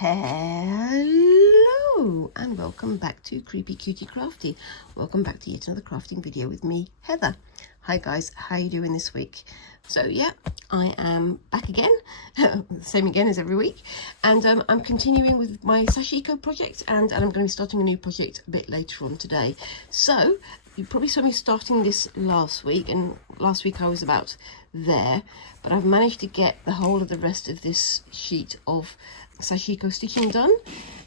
Hello and welcome back to Creepy Cutie Crafty. Welcome back to yet another crafting video with me, Heather. Hi guys, how you doing this week? So yeah, I am back again, same again as every week, and I'm continuing with my Sashiko project, and I'm going to be starting a new project a bit later on today. So you probably saw me starting this last week, and last week I was about there, but I've managed to get the whole of the rest of this sheet of Sashiko stitching done,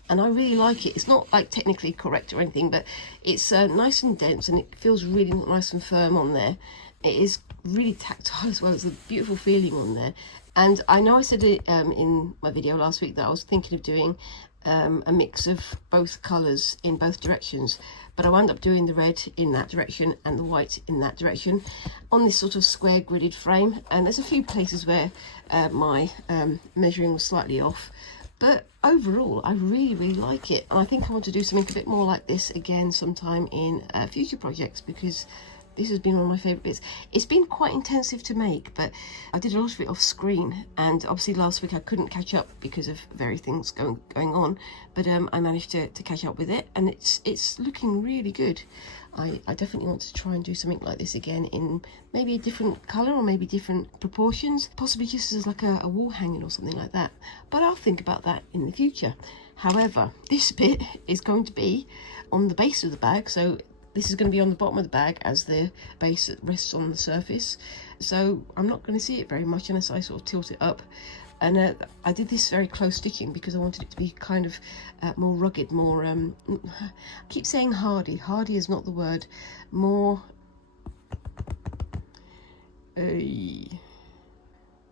and I really like it. It's not like technically correct or anything, but it's nice and dense, and it feels really nice and firm on there. It is really tactile as well. It's a beautiful feeling on there. And I know I said it in my video last week that I was thinking of doing a mix of both colours in both directions, but I wound up doing the red in that direction and the white in that direction on this sort of square gridded frame. And there's a few places where my measuring was slightly off, but overall I really like it, and I think I want to do something a bit more like this again sometime in future projects, because this has been one of my favourite bits. It's been quite intensive to make, but I did a lot of it off screen, and obviously last week I couldn't catch up because of various things going on, but I managed to catch up with it, and it's looking really good. I definitely want to try and do something like this again in maybe a different colour or maybe different proportions, possibly just as like a wall hanging or something like that, but I'll think about that in the future. However, this bit is going to be on the base of the bag, so this is going to be on the bottom of the bag as the base rests on the surface, so I'm not going to see it very much unless I sort of tilt it up. And I did this very close stitching because I wanted it to be kind of more rugged, more I keep saying hardy is not the word, more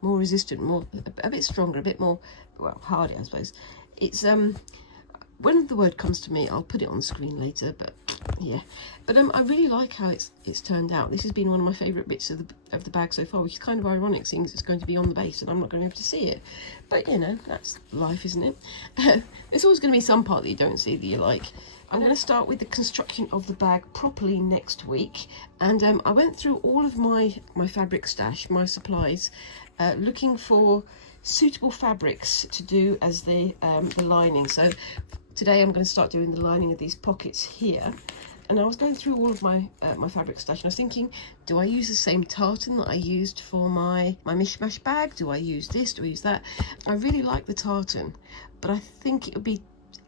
resistant, more a bit stronger, a bit more, well, hardy I suppose. It's when the word comes to me I'll put it on the screen later, but yeah. But I really like how it's turned out. This has been one of my favourite bits of the bag so far, which is kind of ironic seeing as it's going to be on the base and I'm not going to be able to see it, but you know, that's life, isn't it? There's always going to be some part that you don't see that you like. I'm going to start with the construction of the bag properly next week, and I went through all of my fabric stash, my supplies, looking for suitable fabrics to do as the lining. So today I'm going to start doing the lining of these pockets here, and I was going through all of my fabric stash, and I was thinking, do I use the same tartan that I used for my mishmash bag? Do I use this? Do I use that? I really like the tartan, but I think it would be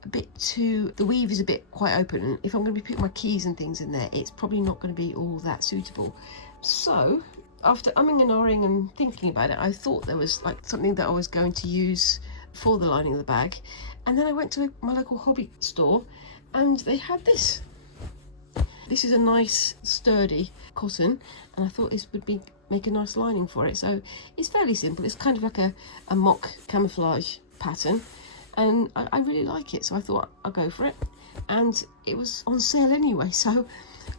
a bit too, the weave is a bit quite open, and if I'm going to be putting my keys and things in there, it's probably not going to be all that suitable. So after umming and ahhing and thinking about it, I thought there was like something that I was going to use for the lining of the bag, and then I went to my local hobby store and they had this. This is a nice sturdy cotton, and I thought this would make a nice lining for it. So it's fairly simple. It's kind of like a mock camouflage pattern, and I really like it, so I thought I'll go for it, and it was on sale anyway, so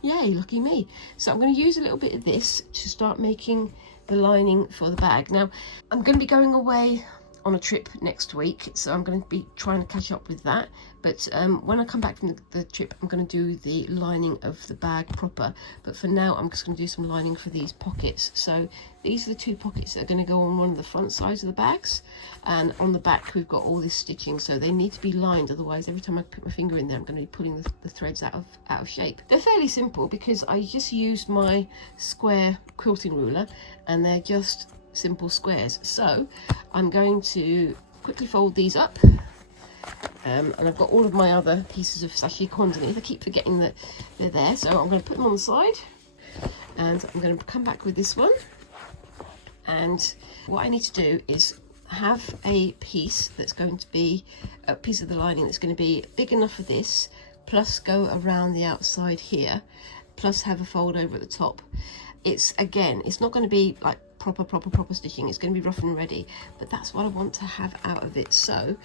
yay, lucky me. So I'm going to use a little bit of this to start making the lining for the bag. Now I'm going to be going away on a trip next week, so I'm going to be trying to catch up with that, but when I come back from the trip I'm going to do the lining of the bag proper, but for now I'm just going to do some lining for these pockets. So these are the two pockets that are going to go on one of the front sides of the bags, and on the back we've got all this stitching, so they need to be lined, otherwise every time I put my finger in there I'm going to be pulling the threads out of shape. They're fairly simple because I just used my square quilting ruler, and they're just simple squares. So I'm going to quickly fold these up, and I've got all of my other pieces of Sashiko underneath. I keep forgetting that they're there, so I'm going to put them on the side, and I'm going to come back with this one. And what I need to do is have a piece that's going to be a piece of the lining that's going to be big enough for this, plus go around the outside here, plus have a fold over at the top. It's not going to be like proper stitching, it's going to be rough and ready, but that's what I want to have out of it. So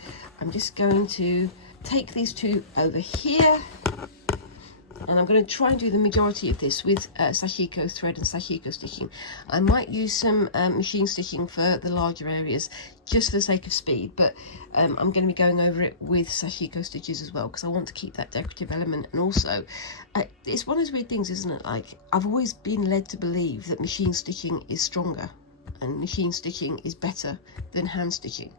I'm just going to take these two over here, and I'm going to try and do the majority of this with Sashiko thread and Sashiko stitching. I might use some machine stitching for the larger areas just for the sake of speed, but I'm going to be going over it with Sashiko stitches as well, because I want to keep that decorative element. And also it's one of those weird things, isn't it? Like, I've always been led to believe that machine stitching is stronger and machine stitching is better than hand stitching.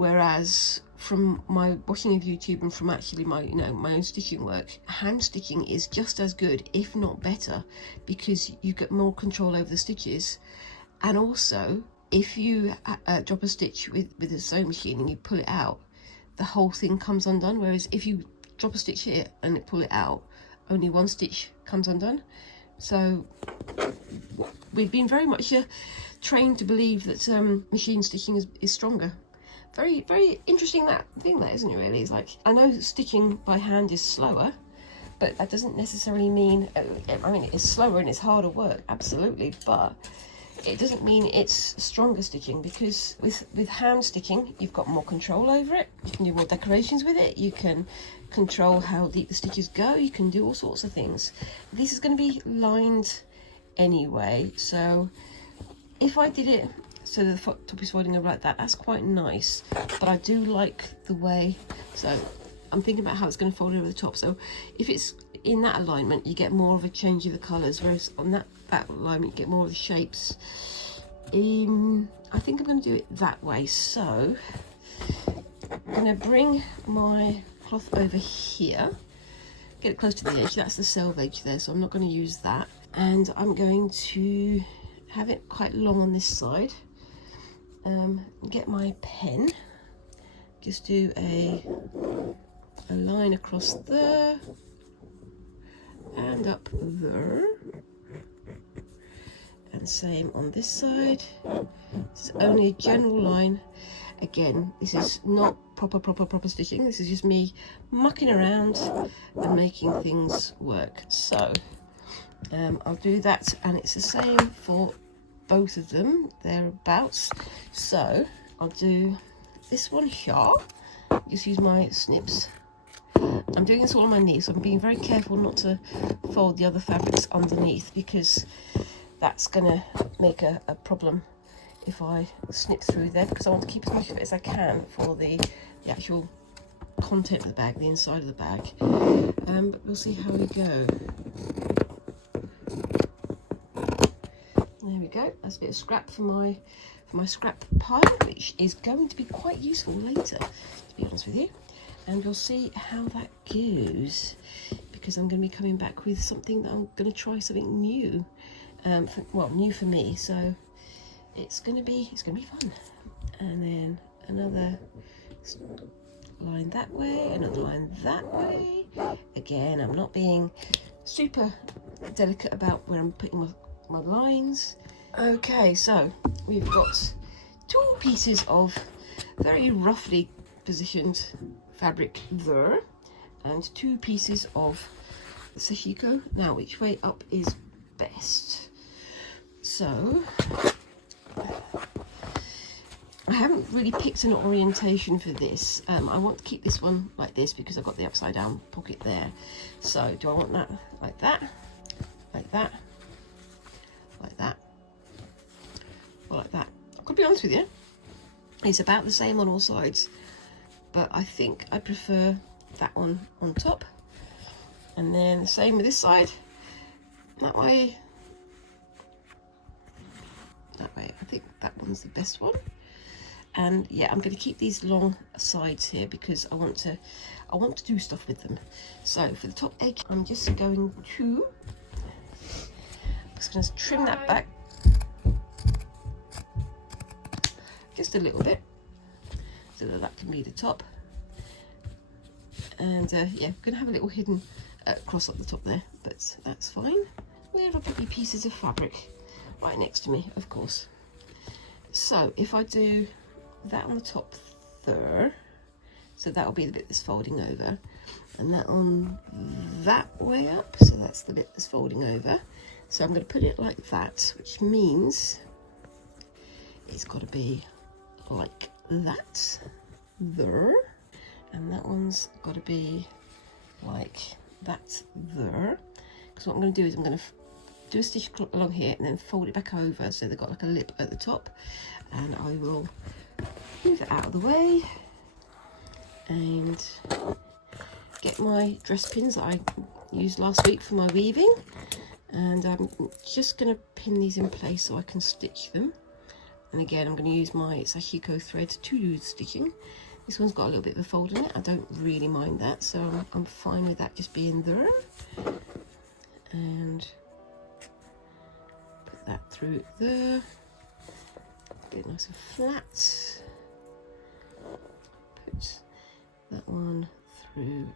Whereas from my watching of YouTube and from actually my my own stitching work, hand stitching is just as good, if not better, because you get more control over the stitches. And also, if you drop a stitch with a sewing machine and you pull it out, the whole thing comes undone. Whereas if you drop a stitch here and pull it out, only one stitch comes undone. So we've been very much trained to believe that machine stitching is stronger. Very, very interesting that isn't it, really? It's like, I know stitching by hand is slower, but that doesn't necessarily mean, I mean, it's slower and it's harder work, absolutely, but it doesn't mean it's stronger stitching, because with hand stitching, you've got more control over it. You can do more decorations with it. You can control how deep the stitches go. You can do all sorts of things. This is going to be lined anyway, so if I did it so the top is folding over like that, that's quite nice, but I do like the way, so I'm thinking about how it's going to fold over the top. So if it's in that alignment, you get more of a change of the colours, whereas on that alignment you get more of the shapes. I think I'm going to do it that way, so I'm going to bring my cloth over here, get it close to the edge. That's the selve edge there, so I'm not going to use that, and I'm going to have it quite long on this side. Get my pen, just do a line across there and up there, and same on this side. This is only a general line. Again, this is not proper stitching. This is just me mucking around and making things work. So I'll do that, and it's the same for both of them, thereabouts. So I'll do this one here, just use my snips. I'm doing this all on my knee, so I'm being very careful not to fold the other fabrics underneath, because that's gonna make a problem if I snip through there, because I want to keep as much of it as I can for the actual content of the bag, the inside of the bag. But we'll see how we go. There we go. That's a bit of scrap for my scrap pile, which is going to be quite useful later, to be honest with you. And we'll see how that goes, because I'm going to be coming back with something that I'm going to try something new. New for me. So it's going to be fun. And then another line that way, another line that way. Again, I'm not being super delicate about where I'm putting my lines. Okay, so we've got two pieces of very roughly positioned fabric there, and two pieces of Sashiko. Now, which way up is best? So I haven't really picked an orientation for this. I want to keep this one like this because I've got the upside down pocket there. So do I want that like that, like that, like that, or like that? I could be honest with you, it's about the same on all sides, but I think I prefer that one on top, and then the same with this side, that way, I think that one's the best one. And yeah, I'm going to keep these long sides here because I want to do stuff with them. So for the top edge, I'm just going to trim that back just a little bit so that can be the top. And yeah, I'm going to have a little hidden cross up the top there, but that's fine. Where have I put my pieces of fabric? Right next to me, of course. So if I do that on the top there, so that'll be the bit that's folding over, and that on that way up, so that's the bit that's folding over. So I'm going to put it like that, which means it's got to be like that there, and that one's got to be like that there. Because what I'm going to do is I'm going to do a stitch along here and then fold it back over so they've got like a lip at the top, and I will move it out of the way and get my dress pins that I used last week for my weaving, and I'm just going to pin these in place so I can stitch them And again, I'm going to use my Sashiko thread to do the stitching. This one's got a little bit of a fold in it. I don't really mind that, so I'm fine with that just being there. And put that through there. Get it nice and flat. Put that one through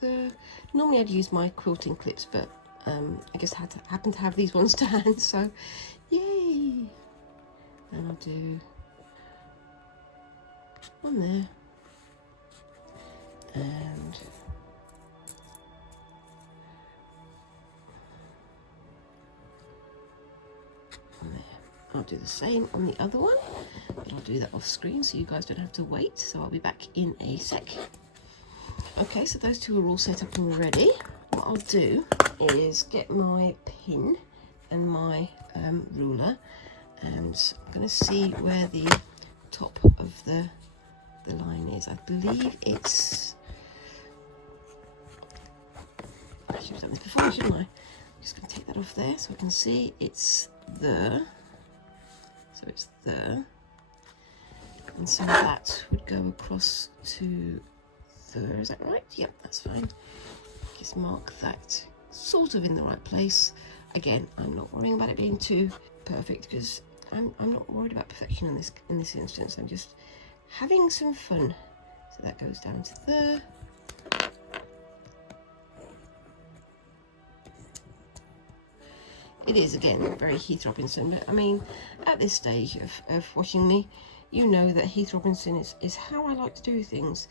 there. Normally I'd use my quilting clips, but I just happen to have these ones to hand, so yay! And I'll do one there, and one there. I'll do the same on the other one, but I'll do that off screen so you guys don't have to wait, so I'll be back in a sec. Okay, so those two are all set up already. What I'll do is get my pin and my ruler, and I'm going to see where the top of the line is. I believe it's, I should have done this before, shouldn't I? I'm just going to take that off there so I can see it's there. So it's there, and so that would go across to there. Is that right? Yep, that's fine. Just mark that sort of in the right place. Again, I'm not worrying about it being too perfect because I'm not worried about perfection in this instance. I'm just having some fun. So that goes down to there. It is, again, very Heath Robinson, but I mean, at this stage of watching me, you know that Heath Robinson is how I like to do things,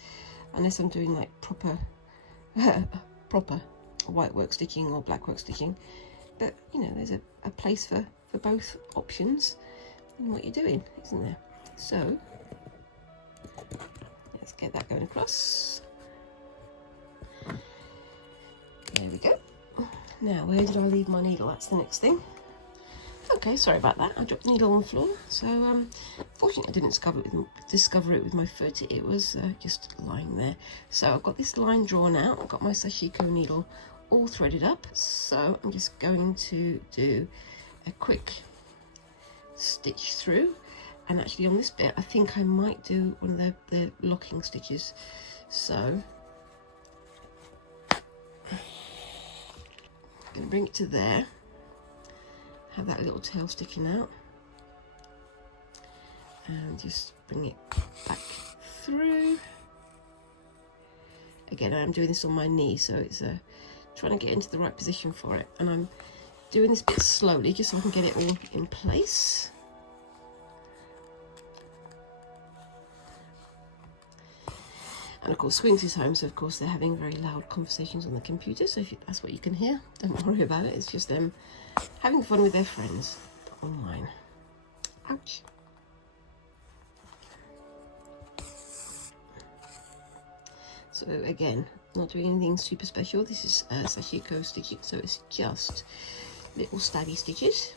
unless I'm doing like proper white work stitching or black work stitching. But you know, there's a place for both options in what you're doing, isn't there? So let's get that going across. There we go. Now, where did I leave my needle? That's the next thing. Okay, sorry about that. I dropped the needle on the floor. So, fortunately, I didn't discover it with my foot. It was just lying there. So, I've got this line drawn out. I've got my Sashiko needle all threaded up. So, I'm just going to do a quick stitch through. And actually, on this bit, I think I might do one of the locking stitches. So, going to bring it to there, have that little tail sticking out, and just bring it back through. Again, I'm doing this on my knee, so it's trying to get into the right position for it, and I'm doing this bit slowly just so I can get it all in place. And of course, Swings is home, so of course they're having very loud conversations on the computer, so if that's what you can hear, don't worry about it. It's just them having fun with their friends online. Ouch. So again, not doing anything super special. This is Sashiko stitching, so it's just little stabby stitches,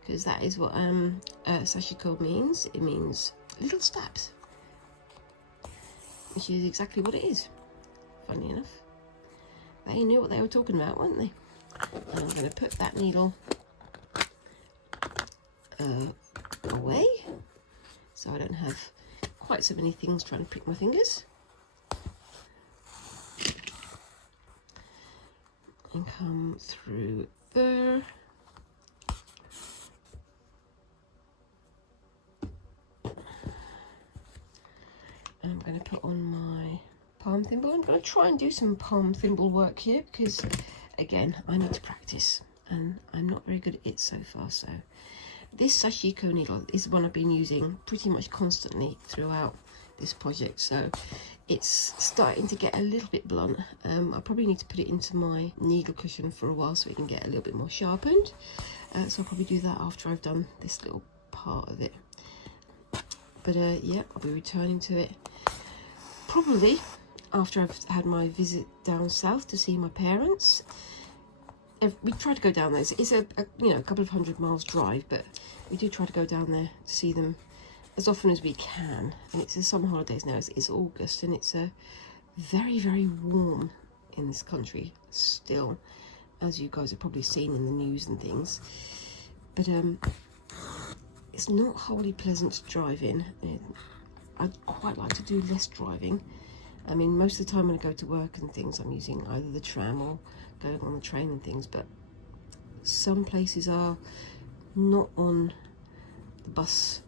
because that is what Sashiko means. It means little stabs, which is exactly what it is, funny enough. They knew what they were talking about, weren't they? And I'm going to put that needle away, so I don't have quite so many things trying to prick my fingers. And come through there. I'm going to put on my palm thimble. I'm going to try and do some palm thimble work here because, again, I need to practice and I'm not very good at it so far. So this Sashiko needle is one I've been using pretty much constantly throughout this project. So it's starting to get a little bit blunt. I probably need to put it into my needle cushion for a while so it can get a little bit more sharpened. So I'll probably do that after I've done this little part of it. But yeah, I'll be returning to it probably after I've had my visit down south to see my parents. We try to go down there. It's a you know, a couple of 100 miles drive, but we do try to go down there to see them as often as we can. And it's the summer holidays now. It's August, and it's very, very warm in this country still, as you guys have probably seen in the news and things. But It's not wholly pleasant to drive in. I'd quite like to do less driving. I mean, most of the time when I go to work and things, I'm using either the tram or going on the train and things, but some places are not on the bus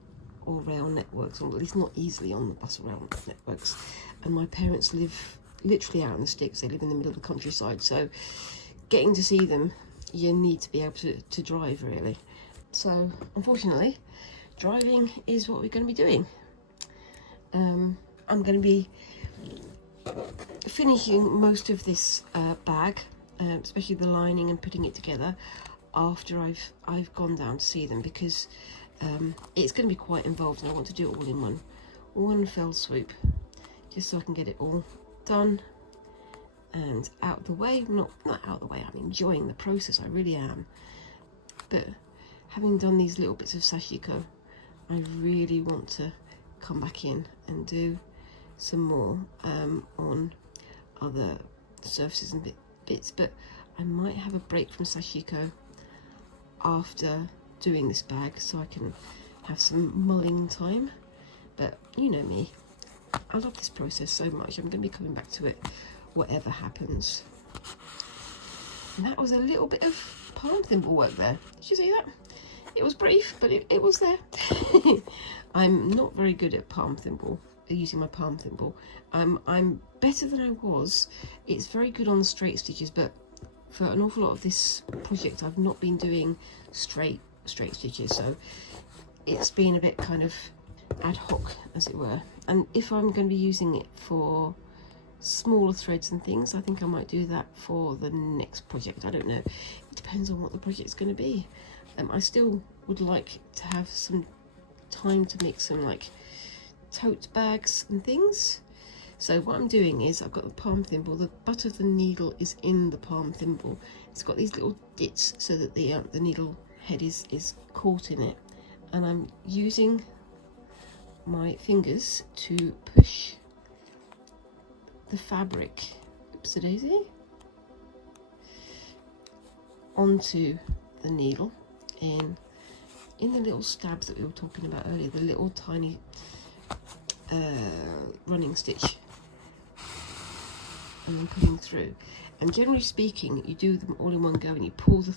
or rail networks, or at least not easily on the bus or rail networks. And my parents live literally out in the sticks. They live in the middle of the countryside, so getting to see them, you need to be able to drive, really. So unfortunately, driving is what we're going to be doing. I'm going to be finishing most of this bag, especially the lining, and putting it together after I've gone down to see them, because it's going to be quite involved, and I want to do it all in one fell swoop, just so I can get it all done and out of the way. Not out of the way, I'm enjoying the process, I really am. But having done these little bits of Sashiko, I really want to come back in and do some more on other surfaces and bits, but I might have a break from Sashiko after doing this bag so I can have some mulling time. But you know me, I love this process so much. I'm going to be coming back to it whatever happens. And that was a little bit of palm thimble work there. Did you see that? It was brief, but it was there. I'm not very good at palm thimble, using my palm thimble. I'm better than I was. It's very good on the straight stitches, but for an awful lot of this project I've not been doing straight stitches, so it's been a bit kind of ad hoc, as it were. And if I'm going to be using it for smaller threads and things, I think I might do that for the next project. I don't know, it depends on what the project's going to be. I still would like to have some time to make some like tote bags and things. So what I'm doing is, I've got the palm thimble, the butt of the needle is in the palm thimble. It's got these little dits so that the needle head is caught in it, and I'm using my fingers to push the fabric, oopsie daisy, onto the needle in the little stabs that we were talking about earlier, the little tiny running stitch, and then pulling through. And generally speaking, you do them all in one go, and you pull the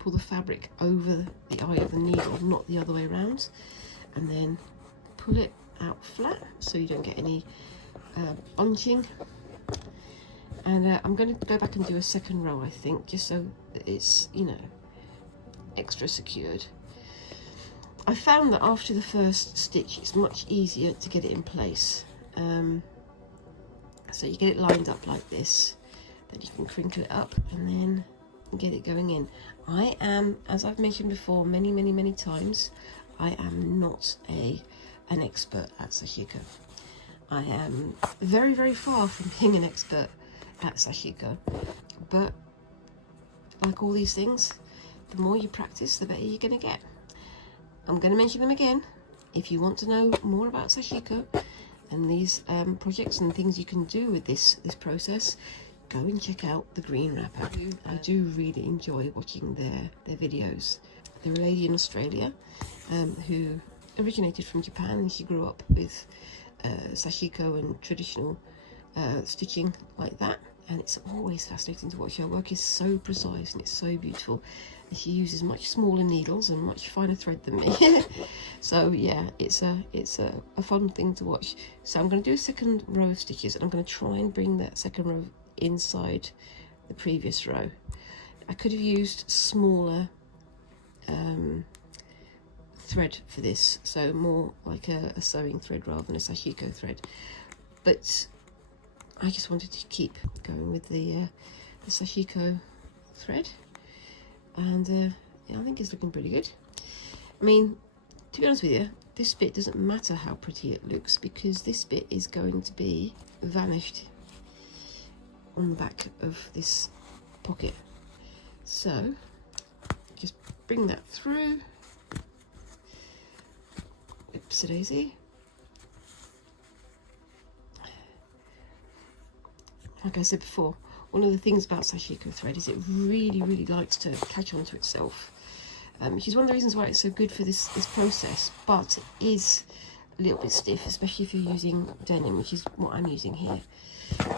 pull the fabric over the eye of the needle, not the other way around, and then pull it out flat so you don't get any bunching. And I'm going to go back and do a second row, I think, just so that it's, you know, extra secured. I found that after the first stitch it's much easier to get it in place. So you get it lined up like this, then you can crinkle it up and then get it going in. I am, as I've mentioned before many times, I am not an expert at Sashiko. I am very far from being an expert at Sashiko, but like all these things, the more you practice, the better you're going to get. I'm going to mention them again. If you want to know more about Sashiko and these projects and things you can do with this process, go and check out the Green Wrapper. I do really enjoy watching their videos. They're a lady in Australia who originated from Japan, and she grew up with Sashiko and traditional stitching like that, and it's always fascinating to watch. Her work is so precise and it's so beautiful, and she uses much smaller needles and much finer thread than me. So yeah, it's a fun thing to watch. So I'm going to do a second row of stitches, and I'm going to try and bring that second row inside the previous row. I could have used smaller thread for this, so more like a sewing thread rather than a Sashiko thread, but I just wanted to keep going with the Sashiko thread, and yeah, I think it's looking pretty good. I mean, to be honest with you, this bit doesn't matter how pretty it looks, because this bit is going to be vanished on the back of this pocket. So just bring that through. Oopsie daisy. Like I said before, one of the things about Sashiko thread is it really likes to catch onto itself. which is one of the reasons why it's so good for this process, but it is a little bit stiff, especially if you're using denim, which is what I'm using here.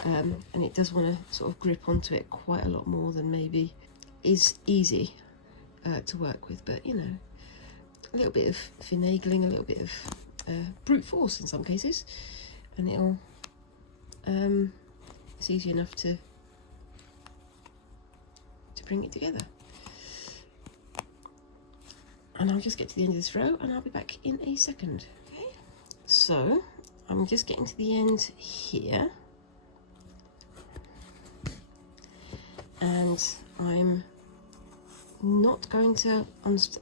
And it does want to sort of grip onto it quite a lot more than maybe is easy to work with, but you know, a little bit of finagling, a little bit of brute force in some cases, and it'll it's easy enough to bring it together. And I'll just get to the end of this row and I'll be back in a second. Okay, so I'm just getting to the end here, and I'm not going to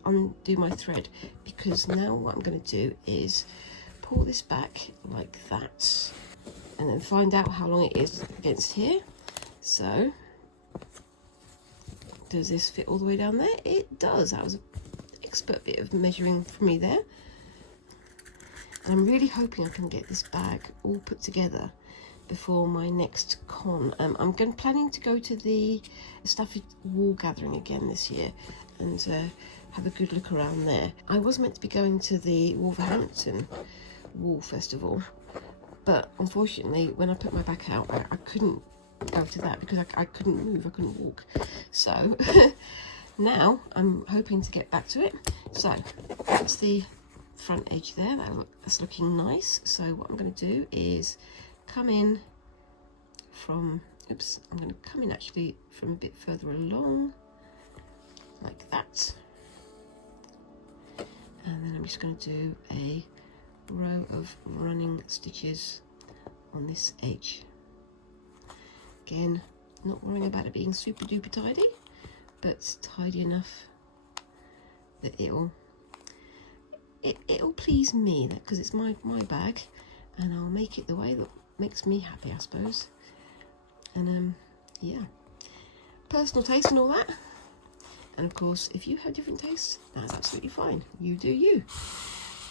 undo my thread, because now what I'm going to do is pull this back like that and then find out how long it is against here. So does this fit all the way down there? It does. That was an expert bit of measuring for me there. And I'm really hoping I can get this bag all put together before my next con. I'm planning to go to the Stafford wool gathering again this year and have a good look around there. I was meant to be going to the Wolverhampton Wool Festival, but unfortunately when I put my back out I couldn't go to that because I couldn't move, I couldn't walk. So now I'm hoping to get back to it. So that's the front edge there, that's looking nice. So what I'm going to do is come in from, oops, I'm going to come in actually from a bit further along like that, and then I'm just going to do a row of running stitches on this edge. Again, not worrying about it being super duper tidy, but tidy enough that it'll please me, because it's my bag, and I'll make it the way that makes me happy, I suppose. And yeah, personal taste and all that. And of course, if you have different tastes, that's absolutely fine. You do you.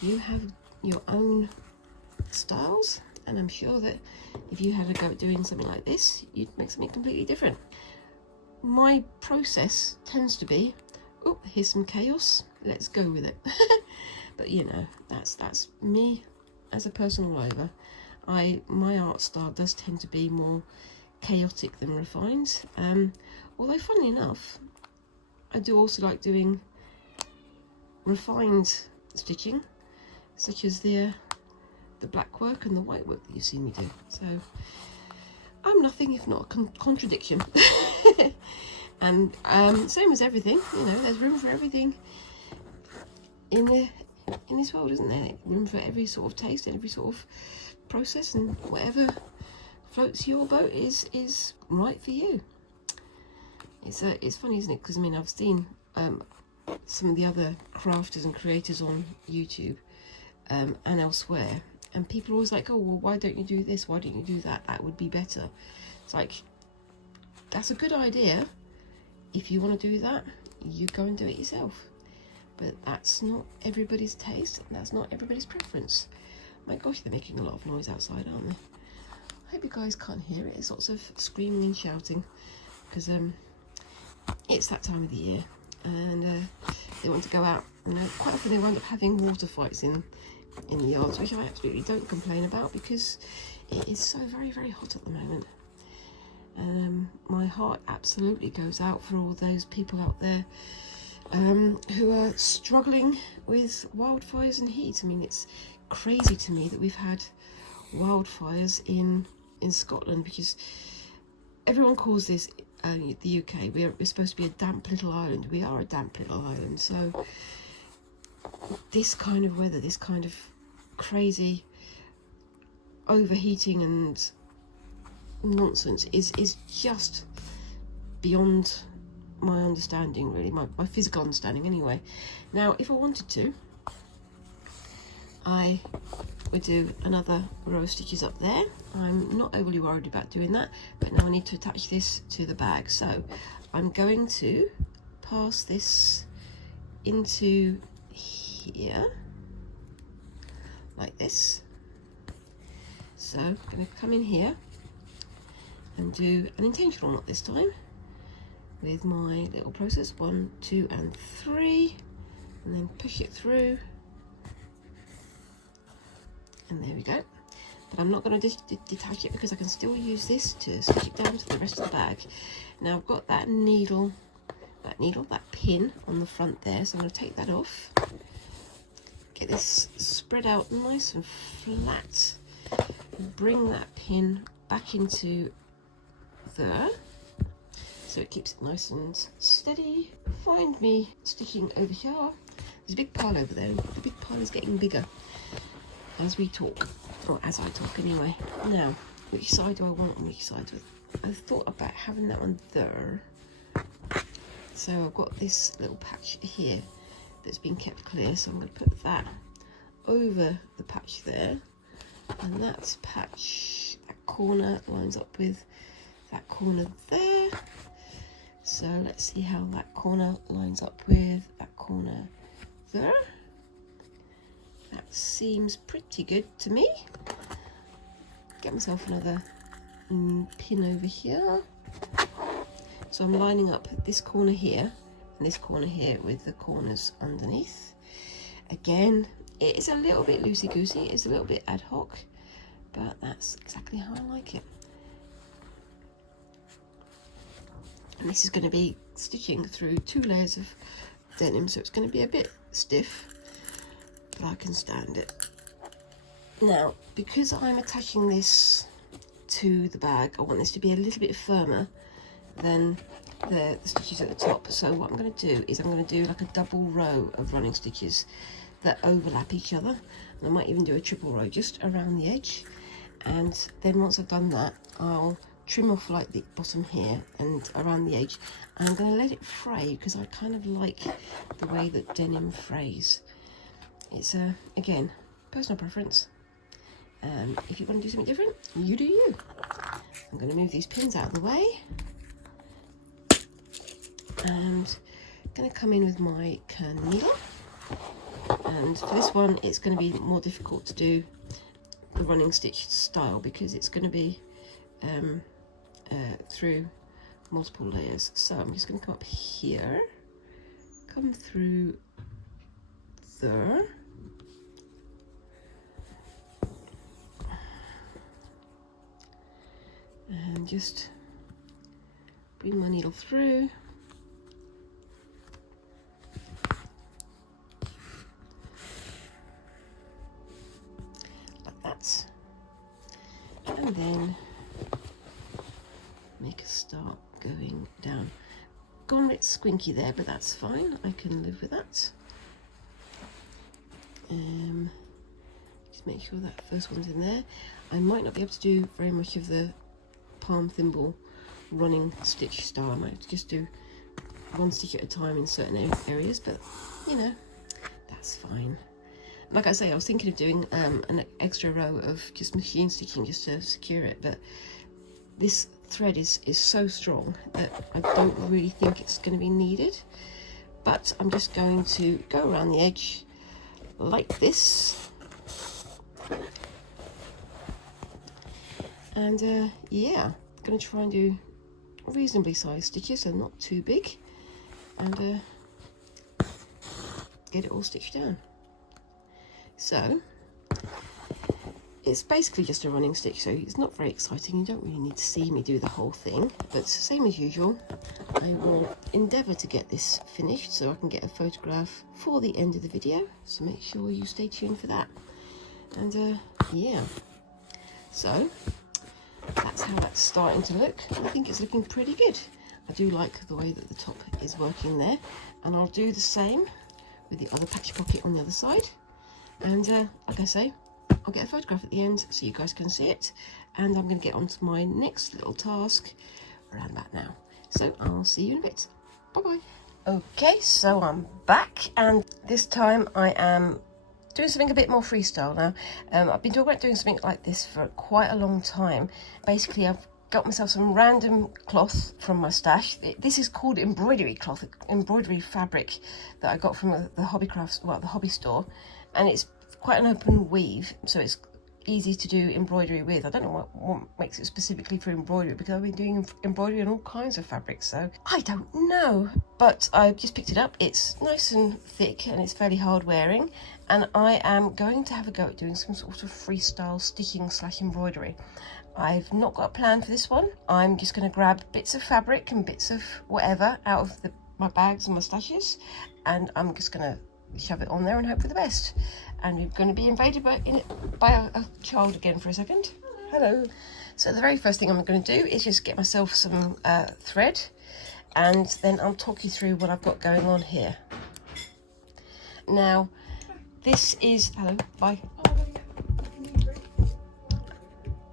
You have your own styles, and I'm sure that if you had a go at doing something like this, you'd make something completely different. My process tends to be, oh, here's some chaos, let's go with it. But you know, that's me as a personal rover. My art style does tend to be more chaotic than refined. Although funnily enough, I do also like doing refined stitching, such as the black work and the white work that you've seen me do. So I'm nothing if not a contradiction. And same as everything, you know, there's room for everything in this world, isn't there? Room for every sort of taste and every sort of process, and whatever floats your boat is right for you. It's funny, isn't it? Because I mean, I've seen some of the other crafters and creators on YouTube and elsewhere, and people are always like, oh well, why don't you do this, why don't you do that, that would be better. It's like, that's a good idea. If you want to do that, you go and do it yourself. But that's not everybody's taste, and that's not everybody's preference. My gosh, they're making a lot of noise outside, aren't they? I hope you guys can't hear it. It's lots of screaming and shouting, because it's that time of the year, and they want to go out. You know, quite often they wind up having water fights in the yards, which I absolutely don't complain about, because it is so very, very hot at the moment. My heart absolutely goes out for all those people out there who are struggling with wildfires and heat. I mean, it's crazy to me that we've had wildfires in Scotland, because everyone calls this the UK. We're supposed to be a damp little island. We are a damp little island. So this kind of weather, this kind of crazy overheating and nonsense is just beyond my understanding, really, my physical understanding anyway. Now, if I wanted to, I would do another row of stitches up there. I'm not overly worried about doing that, but now I need to attach this to the bag. So I'm going to pass this into here like this. So I'm going to come in here and do an intentional knot this time with my little process, 1, 2 and 3, and then push it through, and there we go. But I'm not going to detach it because I can still use this to stitch it down to the rest of the bag. Now I've got that that pin on the front there, so I'm going to take that off, get this spread out nice and flat, bring that pin back into there so it keeps it nice and steady. Find me stitching over here. There's a big pile over there. The big pile is getting bigger as we talk, or as I talk anyway. Now, which side do I want and which side? I thought about having that one there. So I've got this little patch here that's been kept clear, so I'm going to put that over the patch there, and that patch, that corner lines up with that corner there. So let's see how that corner lines up with that corner there. That seems pretty good to me. Get myself another pin over here. So I'm lining up this corner here and this corner here with the corners underneath. Again, it is a little bit loosey-goosey, it's a little bit ad hoc, but that's exactly how I like it. And this is going to be stitching through 2 layers of denim, so it's going to be a bit stiff, but I can stand it. Now, because I'm attaching this to the bag, I want this to be a little bit firmer than the stitches at the top. So what I'm going to do is I'm going to do like a double row of running stitches that overlap each other, and I might even do a triple row just around the edge. And then once I've done that, I'll trim off like the bottom here and around the edge, and I'm going to let it fray because I kind of like the way that denim frays. It's again, personal preference. If you want to do something different, you do you. I'm going to move these pins out of the way, and I'm going to come in with my kern needle. And for this one, it's going to be more difficult to do the running stitch style because it's going to be through multiple layers. So I'm just going to come up here, come through there, and just bring my needle through. Like that. And then make a start going down. Gone a bit squinky there, but that's fine. I can live with that. Just make sure that first one's in there. I might not be able to do very much of the palm thimble running stitch style. I might just do one stitch at a time in certain areas, but you know, that's fine. Like I say, I was thinking of doing an extra row of just machine stitching just to secure it, but this thread is so strong that I don't really think it's going to be needed. But I'm just going to go around the edge like this, and yeah, I'm going to try and do reasonably sized stitches, so not too big, and get it all stitched down. So it's basically just a running stitch, so it's not very exciting. You don't really need to see me do the whole thing, but same as usual, I will endeavour to get this finished so I can get a photograph for the end of the video, so make sure you stay tuned for that. And yeah, so that's how that's starting to look. I think it's looking pretty good. I do like the way that the top is working there, and I'll do the same with the other patch pocket on the other side. And like I say, I'll get a photograph at the end so you guys can see it, and I'm going to get on to my next little task around that now. So I'll see you in a bit. Bye bye. Okay, so I'm back, and this time I am doing something a bit more freestyle now. I've been talking about doing something like this for quite a long time. Basically, I've got myself some random cloth from my stash. This is called embroidery cloth, embroidery fabric that I got from the hobby crafts, well, the hobby store, and it's quite an open weave, so it's easy to do embroidery with. I don't know what makes it specifically for embroidery, because I've been doing embroidery on all kinds of fabrics, so I don't know. But I just picked it up. It's nice and thick and it's fairly hard wearing, and I am going to have a go at doing some sort of freestyle stitching / embroidery. I've not got a plan for this one. I'm just going to grab bits of fabric and bits of whatever out of my bags and my stashes, and I'm just going to shove it on there and hope for the best. And we're going to be invaded by a child again for a second. Hello. So the very first thing I'm going to do is just get myself some thread, and then I'll talk you through what I've got going on here. Now, this is... Hello, bye.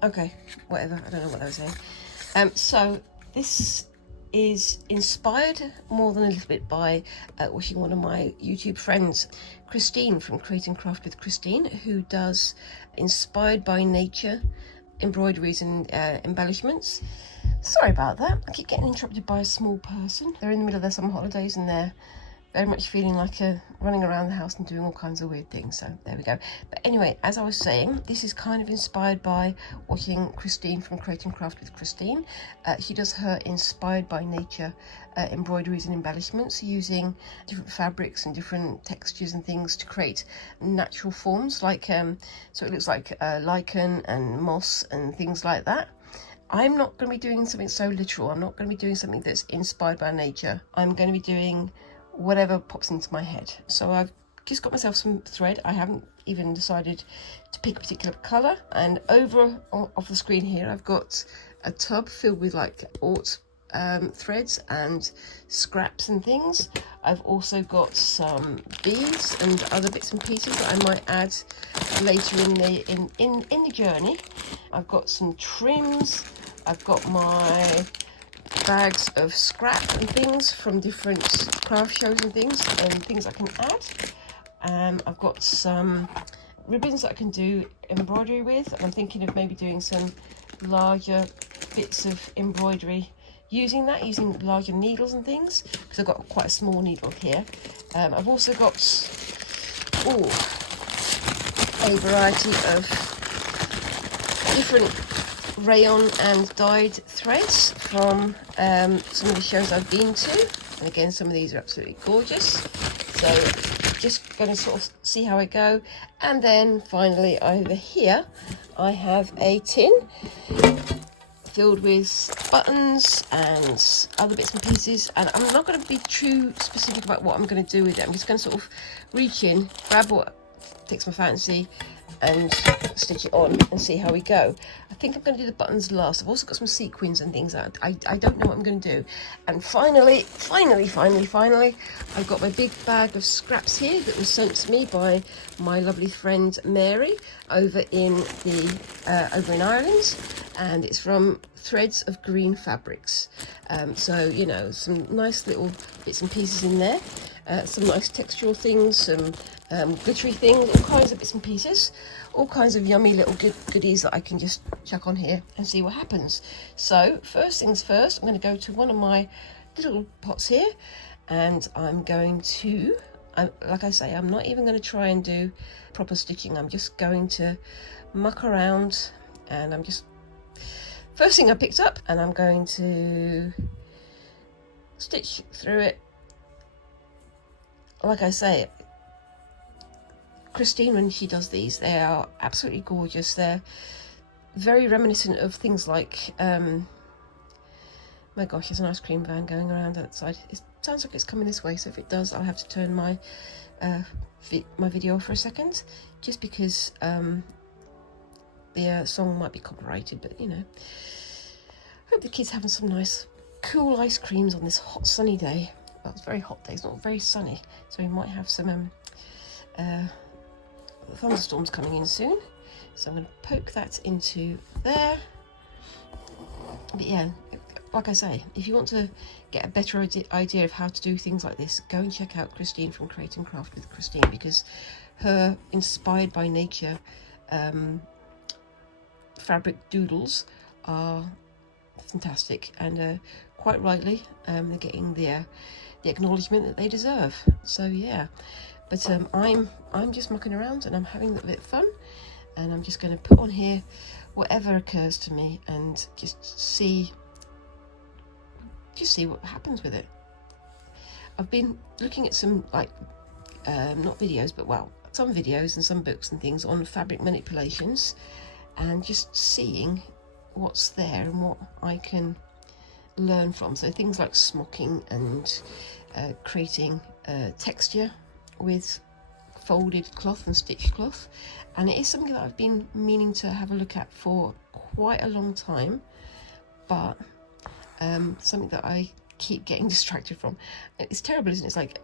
Okay, whatever, I don't know what I was saying. So this is inspired more than a little bit by watching one of my YouTube friends, Christine from Create and Craft with Christine, who does inspired by nature embroideries and embellishments. Sorry about that, I keep getting interrupted by a small person. They're in the middle of their summer holidays and they're very much feeling like running around the house and doing all kinds of weird things, so there we go. But anyway, as I was saying, this is kind of inspired by watching Christine from Create and Craft with Christine. She does her inspired by nature embroideries and embellishments using different fabrics and different textures and things to create natural forms, like so it looks like lichen and moss and things like that. I'm not going to be doing something so literal. I'm not going to be doing something that's inspired by nature. I'm going to be doing whatever pops into my head. So I've just got myself some thread. I haven't even decided to pick a particular colour. And over off the screen here, I've got a tub filled with like aught threads and scraps and things. I've also got some beads and other bits and pieces that I might add later in the journey. I've got some trims. I've got my bags of scrap and things from different craft shows and things I can add. I've got some ribbons that I can do embroidery with, and I'm thinking of maybe doing some larger bits of embroidery using larger needles and things, because I've got quite a small needle here. I've also got a variety of different rayon and dyed threads from some of the shows I've been to, and again some of these are absolutely gorgeous. So just going to sort of see how I go. And then finally over here I have a tin filled with buttons and other bits and pieces, and I'm not going to be too specific about what I'm going to do with it. I'm just going to sort of reach in, grab what takes my fancy and stitch it on and see how we go. I think I'm going to do the buttons last. I've also got some sequins and things that I don't know what I'm going to do. And finally, I've got my big bag of scraps here that was sent to me by my lovely friend Mary over in Ireland, and it's from Threads of Green Fabrics. So, you know, some nice little bits and pieces in there, some nice textural things, some glittery things, all kinds of bits and pieces, all kinds of yummy little goodies that I can just chuck on here and see what happens. So first things first, I'm going to go to one of my little pots here, and I'm going to, like I say, I'm not even going to try and do proper stitching. I'm just going to muck around, and I'm just, first thing I picked up, and I'm going to stitch through it. Like I say, Christine, when she does these, they are absolutely gorgeous. They're very reminiscent of things like, my gosh, there's an ice cream van going around outside. It sounds like it's coming this way, so if it does, I'll have to turn my my video off for a second, just because the song might be copyrighted, but you know. Hope the kids having some nice cool ice creams on this hot sunny day. Well, it's a very hot day, it's not very sunny, so we might have some thunderstorms coming in soon. So I'm going to poke that into there. But yeah, like I say, if you want to get a better idea of how to do things like this, go and check out Christine from Create and Craft with Christine, because her inspired by nature fabric doodles are fantastic, and quite rightly they're getting the acknowledgement that they deserve. So yeah, but I'm just mucking around and I'm having a bit of fun. and I'm just going to put on here whatever occurs to me and just see what happens with it. I've been looking at some, like, not videos, but well, some videos and some books and things on fabric manipulations, and just seeing what's there and what I can learn from. So things like smocking and creating texture with folded cloth and stitched cloth, and it is something that I've been meaning to have a look at for quite a long time, but something that I keep getting distracted from. It's terrible, isn't it? It's like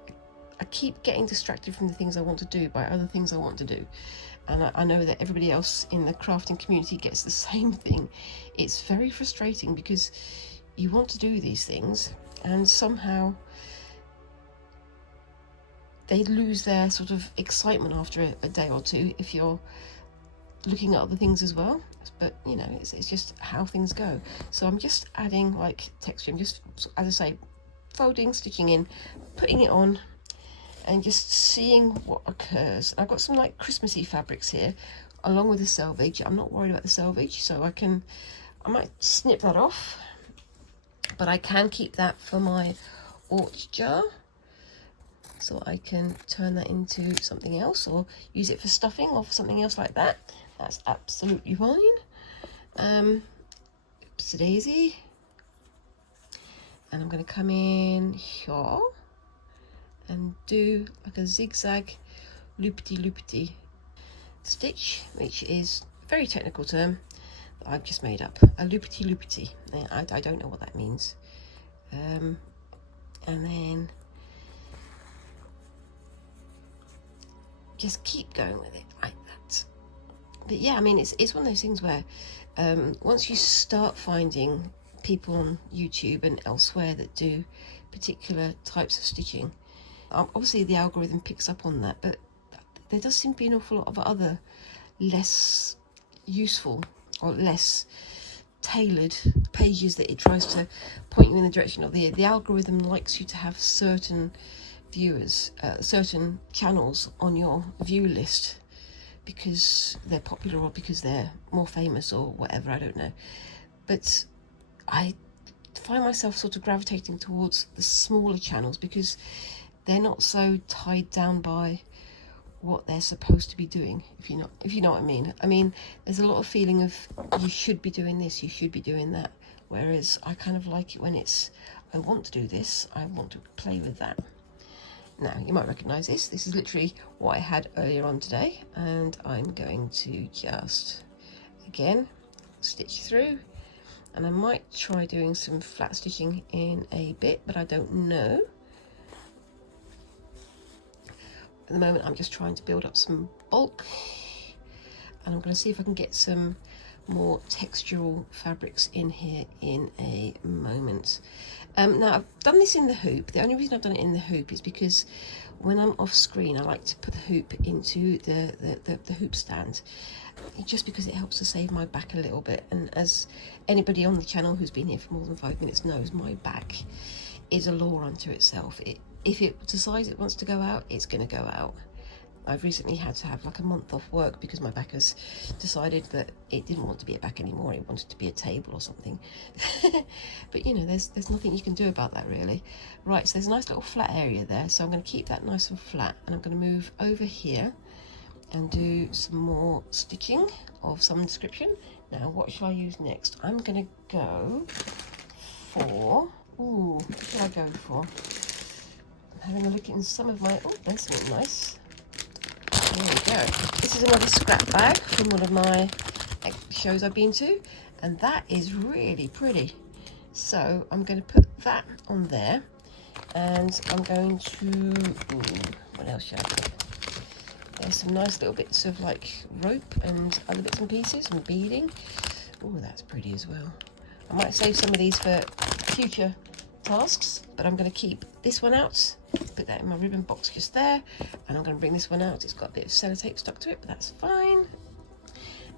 I keep getting distracted from the things I want to do by other things I want to do, and I know that everybody else in the crafting community gets the same thing. It's very frustrating because you want to do these things and somehow they lose their sort of excitement after a day or two if you're looking at other things as well. But you know, it's just how things go. So I'm just adding like texture. I'm just, as I say, folding, stitching in, putting it on, and just seeing what occurs. I've got some like Christmassy fabrics here along with the selvage. I'm not worried about the selvage, so I might snip that off, but I can keep that for my orch jar, so I can turn that into something else or use it for stuffing or for something else like that. That's absolutely fine. Oopsie daisy. And I'm going to come in here and do like a zigzag loopity stitch, which is a very technical term that I've just made up. A loopity. I don't know what that means. And then just keep going with it like that. But yeah, I mean, it's one of those things where once you start finding people on YouTube and elsewhere that do particular types of stitching, obviously the algorithm picks up on that, but there does seem to be an awful lot of other less useful or less tailored pages that it tries to point you in the direction of. The algorithm likes you to have certain viewers, certain channels on your view list because they're popular or because they're more famous or whatever, I don't know. But I find myself sort of gravitating towards the smaller channels because they're not so tied down by what they're supposed to be doing, if you know what I mean. I mean, there's a lot of feeling of you should be doing this, you should be doing that, whereas I kind of like it when it's, I want to do this, I want to play with that. Now, you might recognise this. This is literally what I had earlier on today, and I'm going to just, again, stitch through, and I might try doing some flat stitching in a bit, but I don't know. At the moment, I'm just trying to build up some bulk, and I'm going to see if I can get some more textural fabrics in here in a moment. Now, I've done this in the hoop. The only reason I've done it in the hoop is because when I'm off screen, I like to put the hoop into the hoop stand, just because it helps to save my back a little bit. And as anybody on the channel who's been here for more than 5 minutes knows, my back is a law unto itself. If it decides it wants to go out, it's going to go out. I've recently had to have like a month off work because my back has decided that it didn't want to be a back anymore. It wanted to be a table or something. But you know, there's nothing you can do about that really. Right, so there's a nice little flat area there. So I'm going to keep that nice and flat, and I'm going to move over here and do some more stitching of some description. Now, what shall I use next? I'm going to go for, what should I go for? I'm having a look in some of my, there's something nice. There we go. This is another scrap bag from one of my shows I've been to, and that is really pretty. So I'm going to put that on there, and I'm going to, what else should I put? There's some nice little bits of like rope and other bits and pieces and beading. Oh, that's pretty as well. I might save some of these for future tasks, but I'm going to keep this one out, put that in my ribbon box just there, and I'm going to bring this one out. It's got a bit of sellotape stuck to it, but that's fine.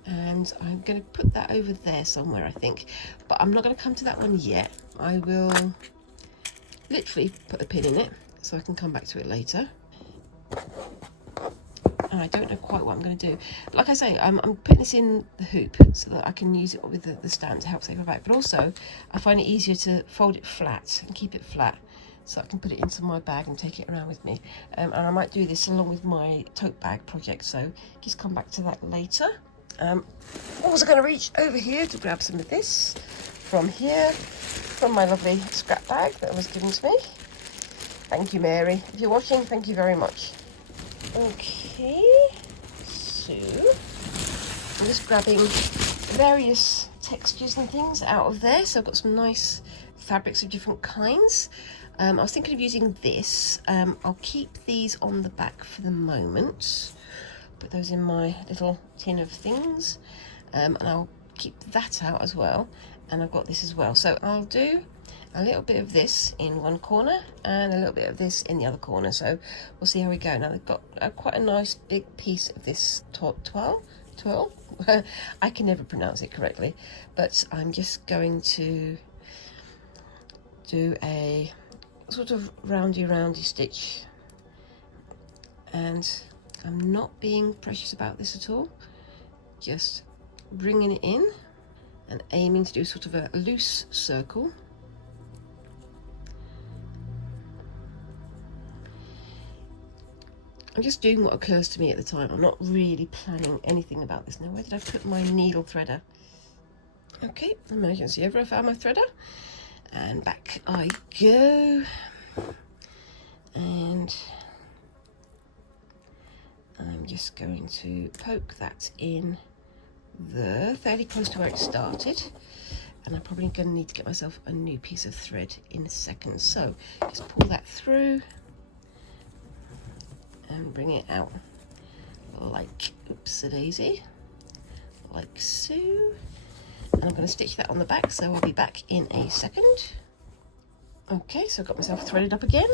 And I'm going to put that over there somewhere, I think, but I'm not going to come to that one yet. I will literally put a pin in it so I can come back to it later. and I don't know quite what I'm going to do. Like I say, I'm putting this in the hoop so that I can use it with the stand to help save my back, but also I find it easier to fold it flat and keep it flat so I can put it into my bag and take it around with me. And I might do this along with my tote bag project, so just come back to that later. Also going to reach over here to grab some of this from here, from my lovely scrap bag that was given to me. Thank you, Mary. If you're watching, thank you very much. Okay, so I'm just grabbing various textures and things out of there. So I've got some nice fabrics of different kinds. I was thinking of using this. I'll keep these on the back for the moment. Put those in my little tin of things, and I'll keep that out as well. And I've got this as well. So I'll do a little bit of this in one corner and a little bit of this in the other corner. So we'll see how we go. Now they've got quite a nice big piece of this twirl. I can never pronounce it correctly, but I'm just going to do a sort of roundy stitch, and I'm not being precious about this at all, just bringing it in and aiming to do sort of a loose circle. I'm just doing what occurs to me at the time. I'm not really planning anything about this. Now, where did I put my needle threader? Okay, emergency over. I found my threader. And back I go. And I'm just going to poke that in there, fairly close to where it started. And I'm probably going to need to get myself a new piece of thread in a second. So just pull that through and bring it out like, oops-a-daisy, like so. And I'm going to stitch that on the back, so I'll be back in a second. Okay, so I've got myself threaded up again,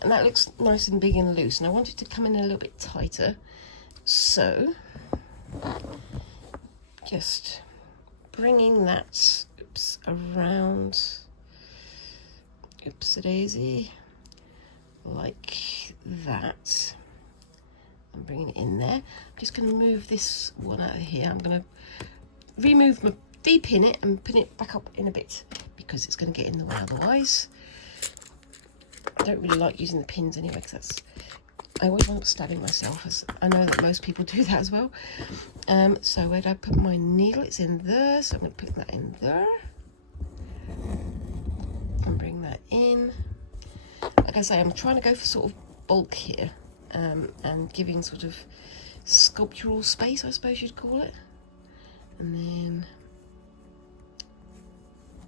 and that looks nice and big and loose, and I want it to come in a little bit tighter, so just bringing that, oops, around, oops-a-daisy, like that. I'm bringing it in there. I'm just going to move this one out of here. I'm going to remove my de-pin it and pin it back up in a bit because it's going to get in the way otherwise. I don't really like using the pins anyway because I always want stabbing myself, as I know that most people do that as well. So where did I put my needle? It's in there, so I'm going to put that in there and bring that in. Like I say, I'm trying to go for sort of bulk here, and giving sort of sculptural space, I suppose you'd call it. And then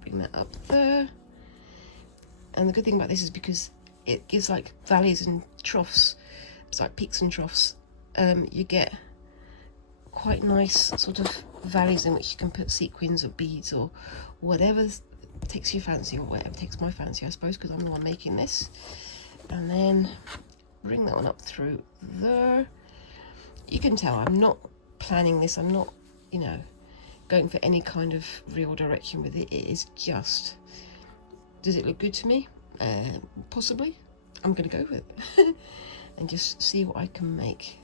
bring that up there. And the good thing about this is because it gives like valleys and troughs, it's like peaks and troughs, you get quite nice sort of valleys in which you can put sequins or beads or whatever takes your fancy, or whatever takes my fancy, I suppose, because I'm the one making this. And then bring that one up through there. You can tell I'm not planning this, I'm not, you know, going for any kind of real direction with it. It is just, does it look good to me? Possibly. I'm going to go with it and just see what I can make.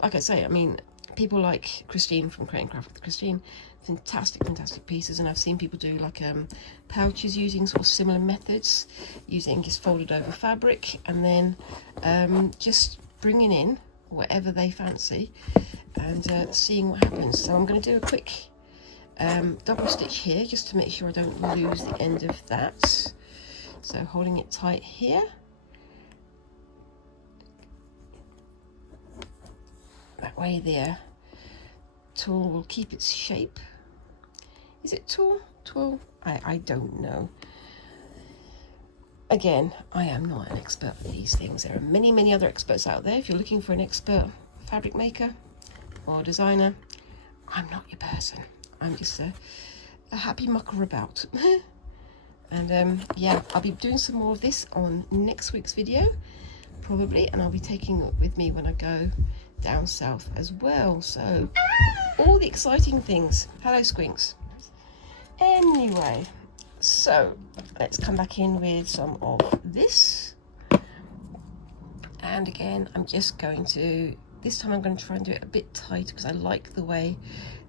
Like I say, I mean, people like Christine from Create and Craft with Christine, fantastic pieces, and I've seen people do like pouches using sort of similar methods, using just folded over fabric and then just bringing in whatever they fancy and seeing what happens. So I'm going to do a quick double stitch here just to make sure I don't lose the end of that. So holding it tight here, that way the tool will keep its shape. Is it tool? I don't know. Again, I am not an expert at these things. There are many other experts out there. If you're looking for an expert fabric maker or designer, I'm not your person. I'm just a happy mucker about. And yeah, I'll be doing some more of this on next week's video probably, and I'll be taking it with me when I go down south as well. So all the exciting things. Hello, Squinks. Anyway, so let's come back in with some of this, And again, I'm just going to, this time I'm going to try and do it a bit tighter because I like the way